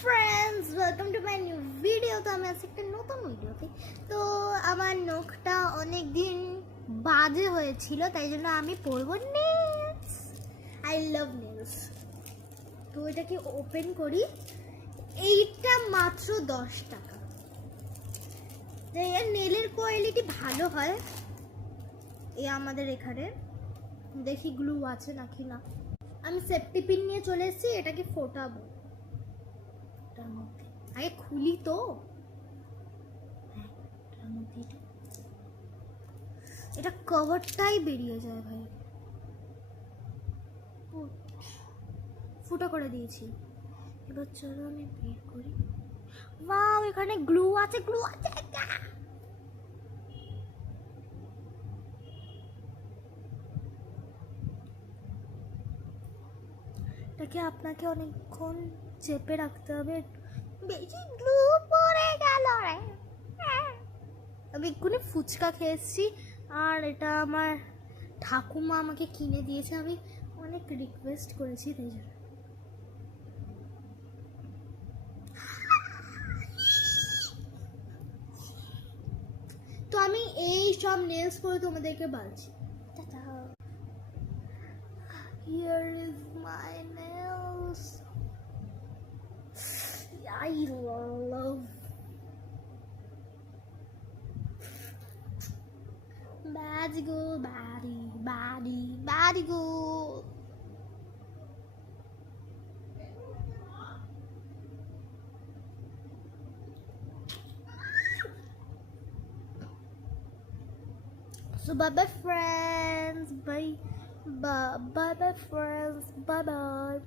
Friends, welcome to my new video. তো আমি আজকে একটা নতুন ভিডিওতে। তো আমার নখটা অনেক দিন বাজে হয়েছিল, তাই জন্য আমি পরবো নেলস। I love nails. তো এটাকে ওপেন করি। এইটা মাত্র 10 টাকা। এর নেলের কোয়ালিটি ভালো হয়। এ আমাদের এখানে দেখি গ্লু আছে নাকি না। আমি সেফটি পিন নিয়ে চলে এসেছি, এটাকে ফোটাবো। আগে খুলি তো। এটা কভারটাই বেরিয়ে যায় ভাই। ফুটা করে দিয়েছি। এবার চলো আমি বের করি। ওয়াও, এখানে গ্লু আছে, গ্লু আছে। এটাকে আপনাকে অনেকক্ষণ চেপে রাখতে হবে। বেশি গ্লু পড়ে গেল রে। আমি এক্ষুনি ফুচকা খেয়েছি, আর এটা আমার ঠাকুমা আমাকে কিনে দিয়েছে। আমি অনেক রিকোয়েস্ট করেছি, তাই জন্য। তো আমি এই সব নেলস করে তোমাদেরকে বলছি। Here is my nails. I love body go, body go. So bye bye friends, bye friends, bye bye.